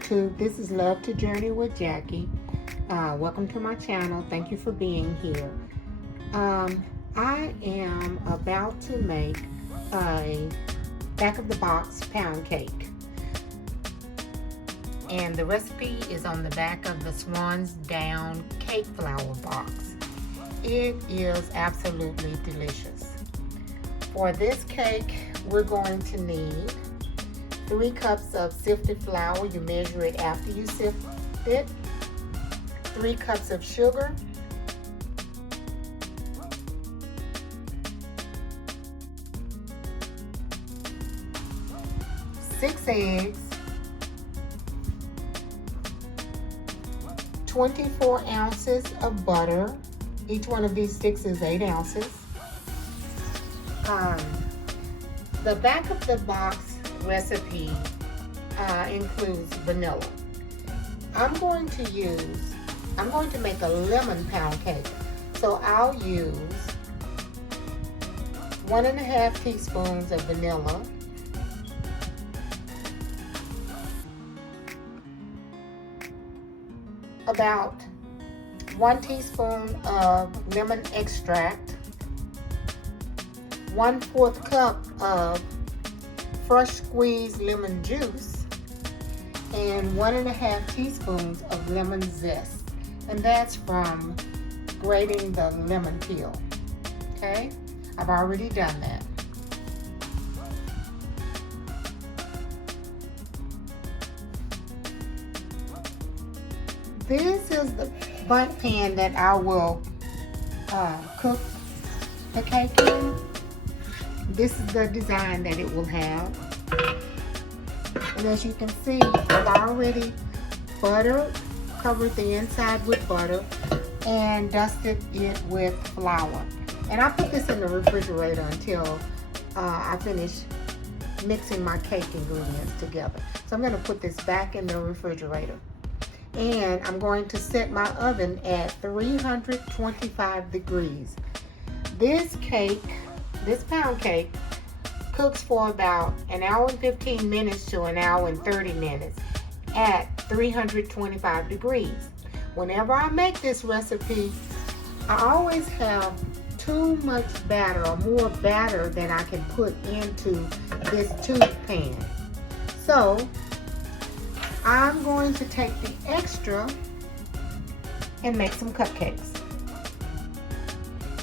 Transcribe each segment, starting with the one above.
YouTube, this is Love to Journey with Jackie. Welcome to my channel. Thank you for being here. I am about to make a back of the box pound cake. And the recipe is on the back of the Swans Down Cake Flour box. It is absolutely delicious. For this cake, we're going to need 3 cups of sifted flour. You measure it after you sift it. 3 cups of sugar. 6 eggs. 24 ounces of butter. Each one of these sticks is 8 ounces. The back of the box recipe includes vanilla. I'm going to make a lemon pound cake. So I'll use 1½ teaspoons of vanilla, about 1 teaspoon of lemon extract, 1/4 cup of fresh squeezed lemon juice, and 1½ teaspoons of lemon zest. And that's from grating the lemon peel. Okay, I've already done that. This is the bundt pan that I will cook the cake in. This is the design that it will have. And as you can see, I've already covered the inside with butter, and dusted it with flour. And I put this in the refrigerator until I finish mixing my cake ingredients together. So I'm going to put this back in the refrigerator. And I'm going to set my oven at 325 degrees. This pound cake cooks for about 1 hour and 15 minutes to 1 hour and 30 minutes at 325 degrees. Whenever I make this recipe, I always have too much batter or more batter than I can put into this tube pan. So I'm going to take the extra and make some cupcakes.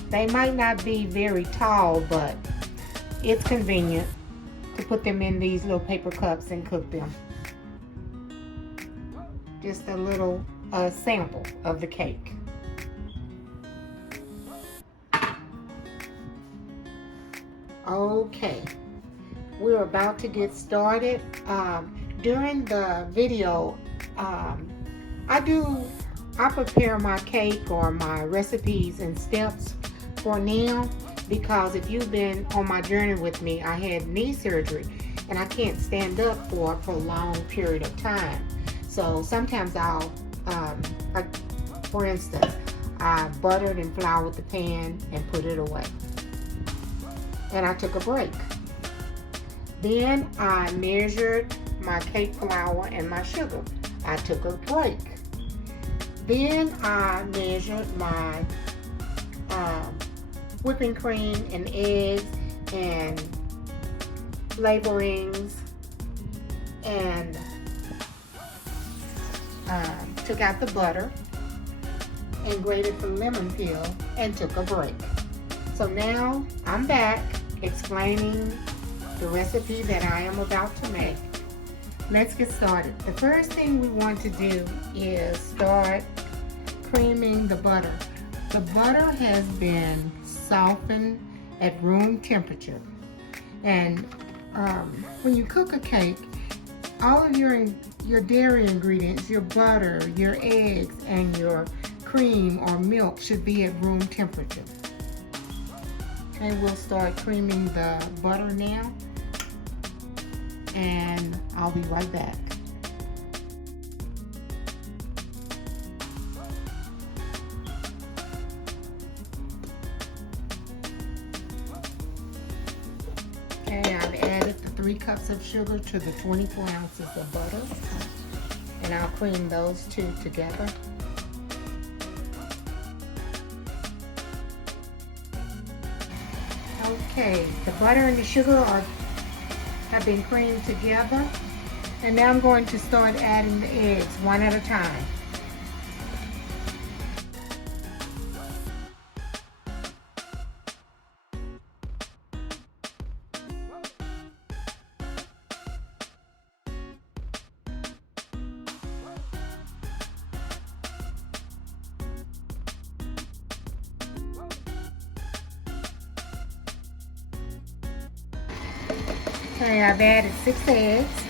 They might not be very tall, but it's convenient to put them in these little paper cups and cook them. Just a little sample of the cake. Okay, we're about to get started. During the video, I prepare my cake or my recipes in steps for now, because if you've been on my journey with me, I had knee surgery and I can't stand up for a prolonged period of time. So sometimes for instance, I buttered and floured the pan and put it away. And I took a break. Then I measured my cake flour and my sugar. I took a break. Then I measured my whipping cream and eggs and flavorings, and took out the butter and grated the lemon peel and took a break. So now I'm back explaining the recipe that I am about to make. Let's get started. The first thing we want to do is start creaming the butter. The butter has been softened at room temperature. And when you cook a cake, all of your dairy ingredients, your butter, your eggs, and your cream or milk should be at room temperature. Okay, we'll start creaming the butter now, and I'll be right back. Okay, I've added the 3 cups of sugar to the 24 ounces of butter. and I'll cream those two together. Okay, the butter and the sugar have been creamed together, and now I'm going to start adding the eggs one at a time. Okay, I've added 6 eggs.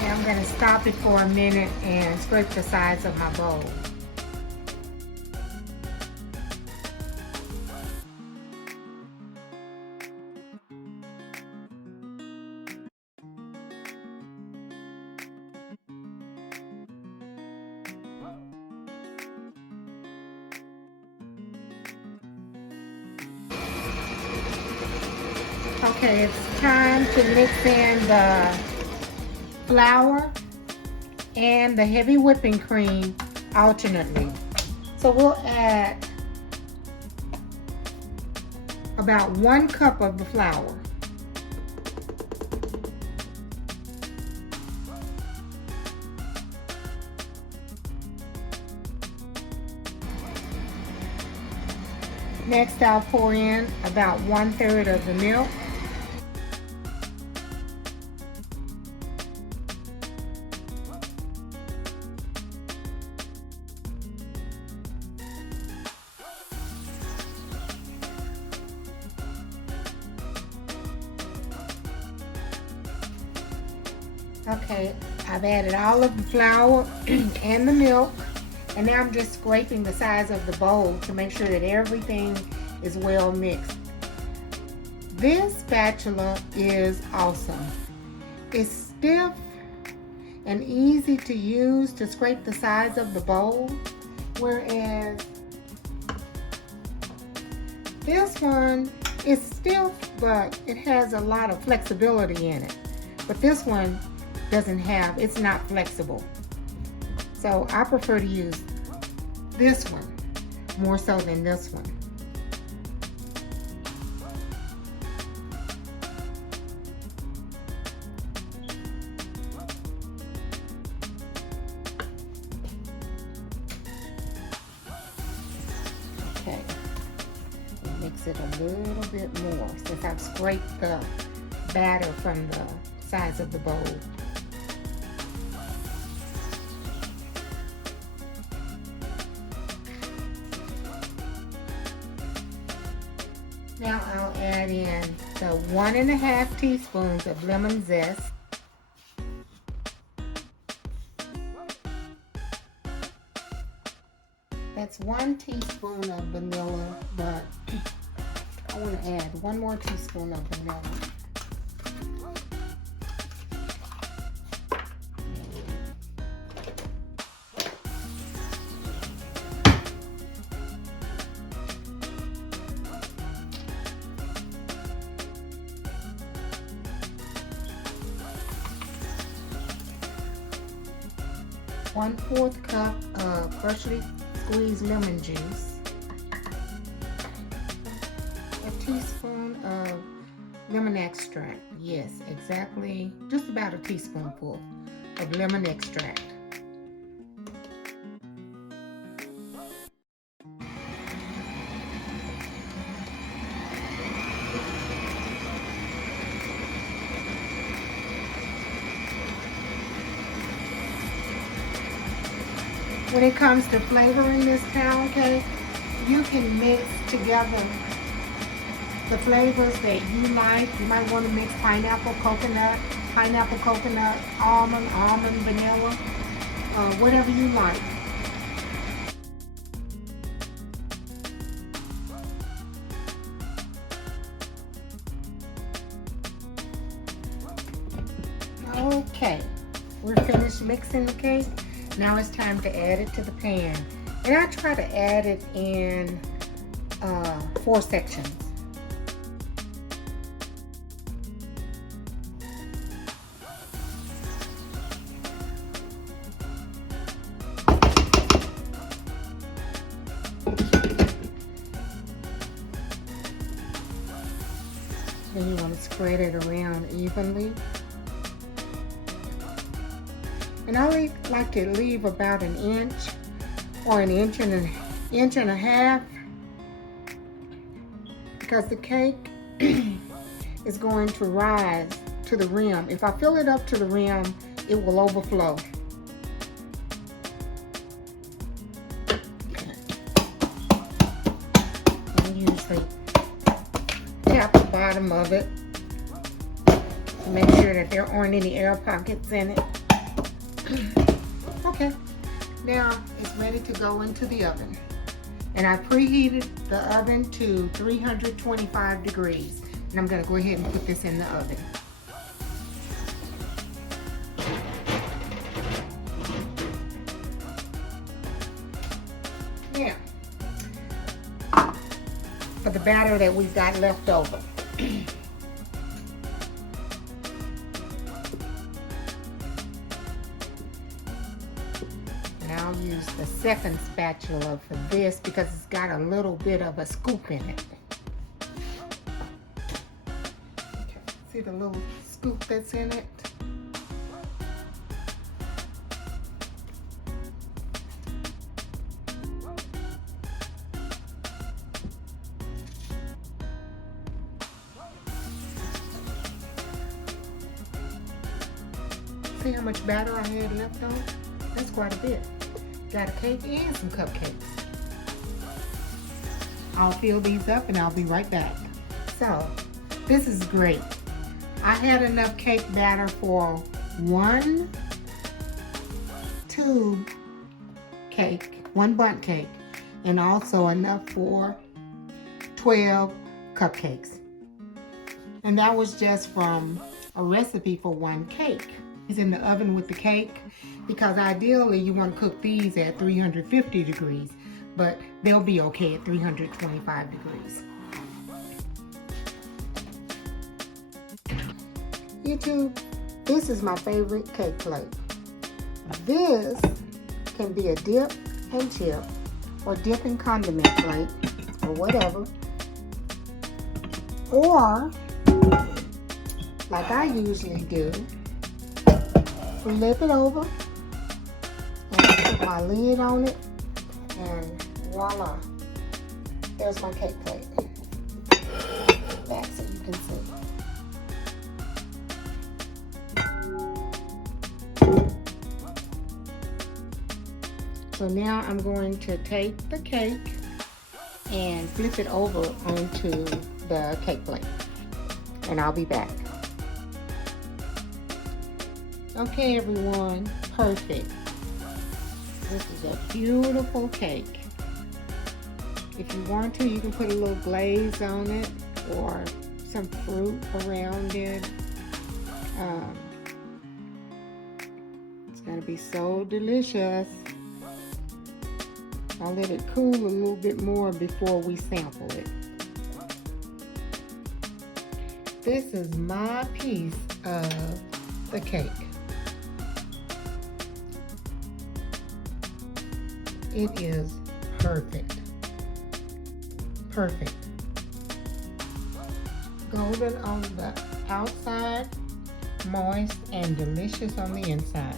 And I'm going to stop it for a minute and scrape the sides of my bowl. Okay, it's time to mix in the flour and the heavy whipping cream alternately. So we'll add about 1 cup of the flour. Next, I'll pour in about 1/3 of the milk. Okay, I've added all of the flour and the milk, and now I'm just scraping the sides of the bowl to make sure that everything is well mixed. This spatula is awesome. It's stiff and easy to use to scrape the sides of the bowl, whereas this one is stiff, but it has a lot of flexibility in it. But this one doesn't have, it's not flexible. So I prefer to use this one more so than this one. Okay, mix it a little bit more since I've scraped the batter from the sides of the bowl. Now I'll add in the 1½ teaspoons of lemon zest. That's 1 teaspoon of vanilla, but I want to add 1 more teaspoon of vanilla. One-fourth cup of freshly squeezed lemon juice, a teaspoon of lemon extract. Yes, exactly, just about a teaspoonful of lemon extract. When it comes to flavoring this pound cake, you can mix together the flavors that you like. You might want to mix pineapple, coconut, almond, vanilla, whatever you like. Okay, we're finished mixing the cake. Now it's time to add it to the pan. And I try to add it in 4 sections. Then you want to spread it around evenly. And I like to leave about an inch or an inch and a half, because the cake is going to rise to the rim. If I fill it up to the rim, it will overflow. And usually tap the bottom of it to make sure that there aren't any air pockets in it. Okay, now it's ready to go into the oven. And I preheated the oven to 325 degrees. And I'm gonna go ahead and put this in the oven. Now, for the batter that we've got left over. And I'll use the second spatula for this because it's got a little bit of a scoop in it. Okay, see the little scoop that's in it? See how much batter I had left on? That's quite a bit. Got a cake and some cupcakes. I'll fill these up and I'll be right back. So, this is great. I had enough cake batter for 1 tube cake, 1 bundt cake, and also enough for 12 cupcakes. And that was just from a recipe for 1 cake. It's in the oven with the cake, because ideally you want to cook these at 350 degrees, but they'll be okay at 325 degrees. YouTube, this is my favorite cake plate. This can be a dip and chip or dip and condiment plate or whatever. Or, like I usually do, flip it over and put my lid on it, and voila, there's my cake plate. Back so you can see. So now I'm going to take the cake and flip it over onto the cake plate, and I'll be back. Okay, everyone, perfect. This is a beautiful cake. If you want to, you can put a little glaze on it or some fruit around it. It's gonna be so delicious. I'll let it cool a little bit more before we sample it. This is my piece of the cake. It is perfect. Perfect. Golden on the outside, moist and delicious on the inside.